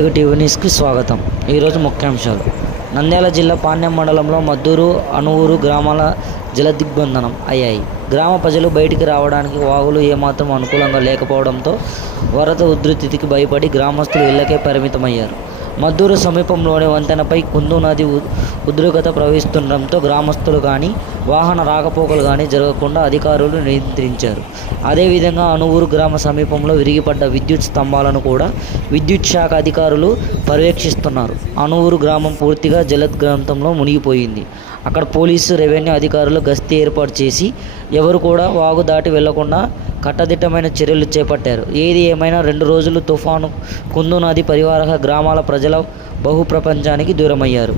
Telugu TV న్యూస్కి స్వాగతం. ఈరోజు ముఖ్యాంశాలు. నంద్యాల జిల్లా పాణ్యం మండలంలో మద్దూరు అనువూరు గ్రామాల జల దిగ్బంధనం అయ్యాయి. గ్రామ ప్రజలు బయటికి రావడానికి వాగులు ఏమాత్రం అనుకూలంగా లేకపోవడంతో వరద ఉధృతికి భయపడి గ్రామస్తులు ఇళ్ళకే పరిమితమయ్యారు. మద్దూరు సమీపంలోని వంతెనపై కుందు నది ఉ- ప్రవహిస్తుండటంతో గ్రామస్తులు కానీ వాహన రాకపోకలు కానీ జరగకుండా అధికారులు నియంత్రించారు. అదేవిధంగా అనువూరు గ్రామ సమీపంలో విరిగిపడ్డ విద్యుత్ స్తంభాలను కూడా విద్యుత్ శాఖ అధికారులు పర్యవేక్షిస్తున్నారు. అనువూరు గ్రామం పూర్తిగా జలగ్రంథంలో మునిగిపోయింది. అక్కడ పోలీసు రెవెన్యూ అధికారులు గస్తీ ఏర్పాటు చేసి ఎవరు కూడా వాగు దాటి వెళ్ళకుండా కట్టదిట్టమైన చర్యలు చేపట్టారు. ఏది ఏమైనా రెండు రోజులు తుఫాను కుందు నది పరివారక గ్రామాల ప్రజల బహుప్రపంచానికి దూరమయ్యారు.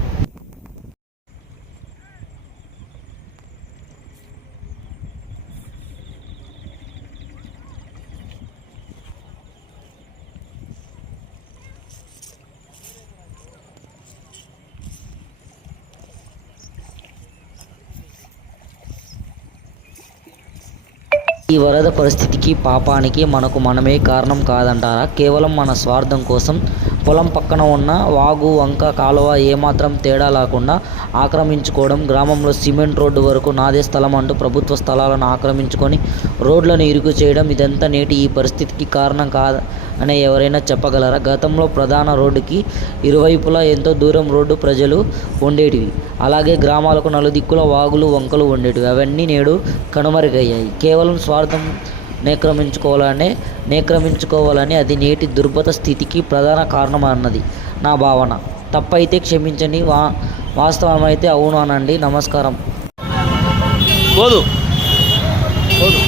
ఈ వరద పరిస్థితికి పాపానికి మనకు మనమే కారణం కాదంటారా? కేవలం మన స్వార్థం కోసం పొలం పక్కన ఉన్న వాగు వంక కాలువ ఏమాత్రం తేడా లేకుండా ఆక్రమించుకోవడం గ్రామంలో సిమెంట్ రోడ్డు వరకు నాదే స్థలం అంటూ ప్రభుత్వ స్థలాలను ఆక్రమించుకొని రోడ్లను ఇరుకు చేయడం ఇదంతా నేటి ఈ పరిస్థితికి కారణం కాదు అనే ఎవరైనా చెప్పగలరా? గతంలో ప్రధాన రోడ్డుకి ఇరువైపులా ఎంతో దూరం రోడ్డు ప్రజలు ఉండేటివి అలాగే గ్రామాలకు నలుదిక్కుల వాగులు వంకలు ఉండేటివి అవన్నీ నేడు కనుమరుగయ్యాయి. కేవలం స్వార్థం నేక్రమించుకోవాలనే నేక్రమించుకోవాలని అది నేటి దుర్భత స్థితికి ప్రధాన కారణం అన్నది నా భావన. తప్పైతే క్షమించండి వా వాస్తవమైతే అవును అనండి. నమస్కారం. పోదు. పోదు.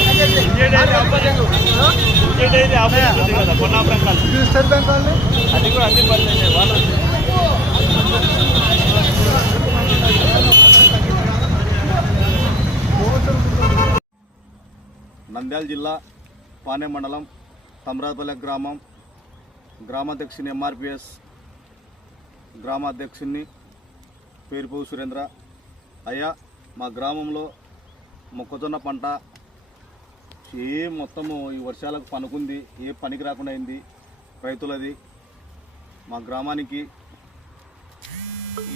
నంద్యాల జిల్లా పానే మండలం తమరాపల్లె గ్రామం గ్రామాధ్యక్షుని ఎంఆర్పిఎస్ గ్రామాధ్యక్షుని పేరుపోవు సురేంద్ర. అయ్యా మా గ్రామంలో మొక్కజొన్న పంట ఏ మొత్తము ఈ వర్షాలకు పనుకుంది ఏ పనికి రాకుండా అయింది రైతులది. మా గ్రామానికి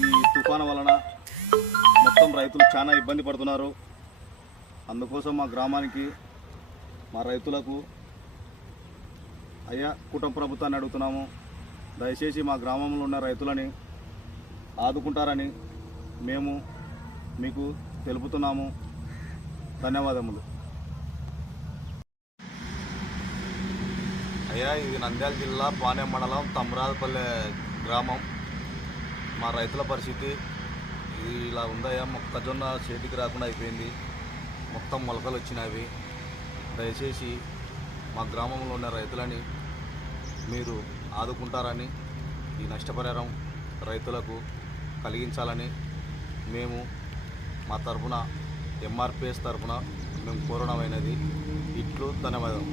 ఈ తుఫాను వలన మొత్తం రైతులు చాలా ఇబ్బంది పడుతున్నారు. అందుకోసం మా గ్రామానికి మా రైతులకు అయ్యా కుటుంబ ప్రభుత్వాన్ని అడుగుతున్నాము. దయచేసి మా గ్రామంలో ఉన్న రైతులని ఆదుకుంటారని మేము మీకు తెలుపుతున్నాము. ధన్యవాదములు. అయ్యా ఇది నంద్యాల జిల్లా పానే మండలం తమ్రాజపల్లె గ్రామం. మా రైతుల పరిస్థితి ఇది ఇలా ఉందయ్యా మొక్కజొన్న చేతికి రాకుండా అయిపోయింది. మొత్తం మొలకలు వచ్చినవి దయచేసి మా గ్రామంలో ఉన్న రైతులని మీరు ఆదుకుంటారని ఈ నష్టపరిహారం రైతులకు కలిగించాలని మేము మా తరపున ఎంఆర్పిఎస్ తరపున మేము కోరడమైనది ఇట్లు ధన్యవాదం.